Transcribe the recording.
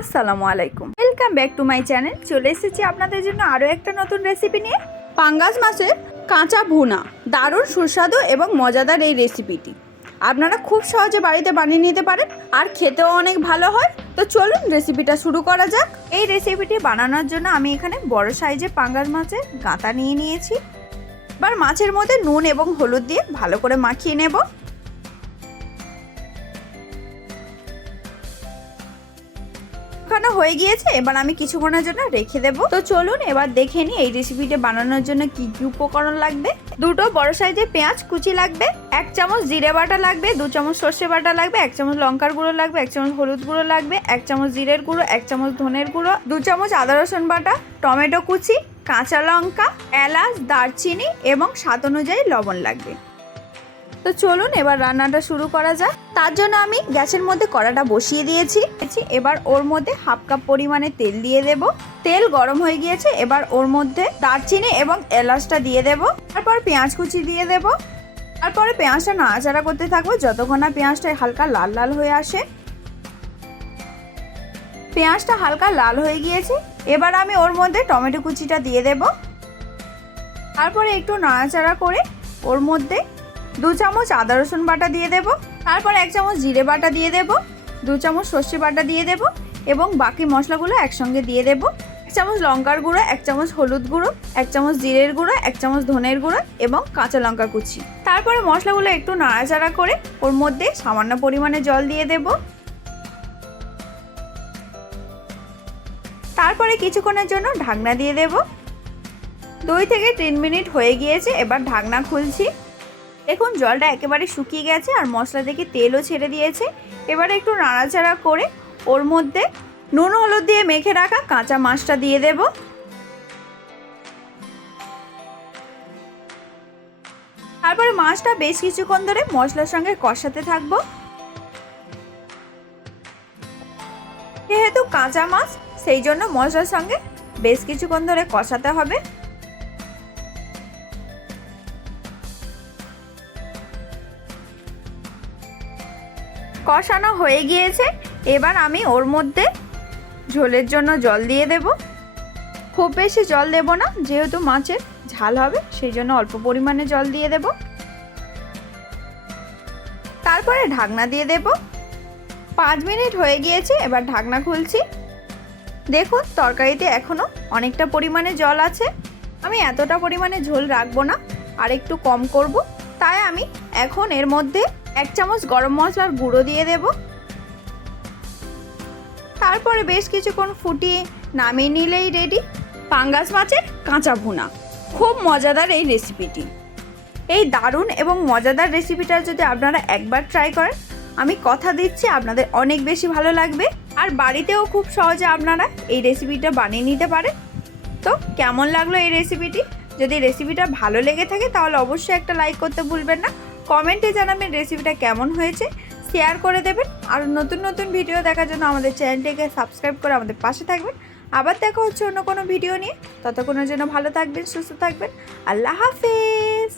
আসসালামু আলাইকুম, welcome back to my channel. চলে এসেছি আপনাদের জন্য আরও একটা নতুন রেসিপি নিয়ে। পাঙ্গাস মাছের কাঁচা ভুনা, দারুণ সুস্বাদু এবং মজাদার এই রেসিপিটি আপনারা খুব সহজে বাড়িতে বানিয়ে নিতে পারেন আর খেতেও অনেক ভালো হয়। তো চলুন রেসিপিটা শুরু করা যাক। এই রেসিপিটি বানানোর জন্য আমি এখানে বড় সাইজের পাঙ্গাস মাছের গাঁতা নিয়ে নিয়েছি। এবার মাছের মধ্যে নুন এবং হলুদ দিয়ে ভালো করে মাখিয়ে নেব। হয়ে গিয়েছে, এবার আমি কিছুক্ষণের জন্য রেখে দেব। তো চলুন এবার দেখে নিই এই রেসিপিটা বানানোর জন্য কি কি উপকরণ লাগবে। দুটো বড় সাইজের পেঁয়াজ কুচি লাগবে, 1 চামচ জিরে বাটা লাগবে, 2 চামচ সর্ষে বাটা লাগবে, 1 চামচ লঙ্কার গুঁড়ো লাগবে, 1 চামচ হলুদ গুঁড়ো লাগবে, 1 চামচ জিরের গুঁড়ো, 1 চামচ ধনের গুঁড়ো, 2 চামচ আদা রসুন বাটা, টমেটো কুচি, কাঁচা লঙ্কা, এলাচ, দারচিনি এবং স্বাদ অনুযায়ী লবণ লাগবে। তো চলুন এবার রান্নাটা শুরু করা যায়। তার জন্য আমি গ্যাসের মধ্যে কড়াটা বসিয়ে দিয়েছি। এবার ওর মধ্যে 1/2 কাপ পরিমাণে তেল দিয়ে দেব। তেল গরম হয়ে গিয়েছে, এবার ওর মধ্যে দারচিনি এবং এলাচটা দিয়ে দেব। তারপর পেঁয়াজ কুচি দিয়ে দেব। তারপরে পেঁয়াজটা নাড়াচাড়া করতে থাকবো যতক্ষণ না পেঁয়াজটা হালকা লাল লাল হয়ে আসে। পেঁয়াজটা হালকা লাল হয়ে গিয়েছে, এবার আমি ওর মধ্যে টমেটো কুচিটা দিয়ে দেব। তারপরে একটু নাড়াচাড়া করে ওর মধ্যে 2 চামচ আদা রসুন বাটা দিয়ে দেব। তারপর 1 চামচ জিরে বাটা দিয়ে দেব, 2 চামচ সর্ষে বাটা দিয়ে দেব এবং বাকি মশলাগুলো একসঙ্গে দিয়ে দেব। 1 চামচ লঙ্কার গুঁড়ো, 1 চামচ হলুদ গুঁড়ো, 1 চামচ জিরের গুঁড়ো, 1 চামচ ধনের গুঁড়ো এবং কাঁচা লঙ্কা কুচি। তারপরে মশলাগুলো একটু নাড়াচাড়া করে ওর মধ্যে সামান্য পরিমাণে জল দিয়ে দেব। তারপরে কিছুক্ষণের জন্য ঢাকনা দিয়ে দেব। 2 থেকে 3 মিনিট হয়ে গিয়েছে, এবার ঢাকনা খুলছি। দেখুন জলটা একেবারে শুকিয়ে গেছে আর মশলা থেকে তেলও ছেড়ে দিয়েছে। এবারে একটু নাড়াচাড়া করে ওর মধ্যে নুন হলুদ দিয়ে মেখে রাখা কাঁচা মাছটা দিয়ে দেব। তারপরে মাছটা বেশ কিছুক্ষণ ধরে মশলার সঙ্গে কষাতে থাকবো। যেহেতু কাঁচা মাছ, সেই জন্য মশলার সঙ্গে বেশ কিছুক্ষণ ধরে কষাতে হবে। কষানো হয়ে গিয়েছে, এবার আমি ওর মধ্যে ঝোলের জন্য জল দিয়ে দেব। খুব বেশি জল দেব না, যেহেতু মাছের ঝাল হবে সেই জন্য অল্প পরিমাণে জল দিয়ে দেব। তারপরে ঢাকনা দিয়ে দেব। 5 মিনিট হয়ে গিয়েছে, এবার ঢাকনা খুলছি। দেখুন তরকারিতে এখনো অনেকটা পরিমাণে জল আছে। আমি এতটা পরিমাণে ঝোল রাখবো না, আর একটু কম করব। তাই আমি এখন এর মধ্যে 1 চামচ গরম মশলার গুঁড়ো দিয়ে দেব। তারপরে বেশ কিছুক্ষণ ফুটিয়ে নামিয়ে নিলেই রেডি পাঙ্গাস মাছের কাঁচা ভুনা। খুব মজাদার এই রেসিপিটি। এই দারুণ এবং মজাদার রেসিপিটা যদি আপনারা একবার ট্রাই করেন, আমি কথা দিচ্ছি আপনাদের অনেক বেশি ভালো লাগবে। আর বাড়িতেও খুব সহজে আপনারা এই রেসিপিটা বানিয়ে নিতে পারেন। তো কেমন লাগলো এই রেসিপিটি? যদি রেসিপিটা ভালো লেগে থাকে তাহলে অবশ্যই একটা লাইক করতে ভুলবেন না। কমেন্টে জানাবেন রেসিপিটা কেমন হয়েছে, শেয়ার করে দেবেন। আর নতুন নতুন ভিডিও দেখার জন্য আমাদের চ্যানেলটিকে সাবস্ক্রাইব করে আমাদের পাশে থাকবেন। আবার দেখা হচ্ছে অন্য কোনো ভিডিও নিয়ে। ততক্ষণের জন্য ভালো থাকবেন, সুস্থ থাকবেন। আল্লাহ হাফেজ।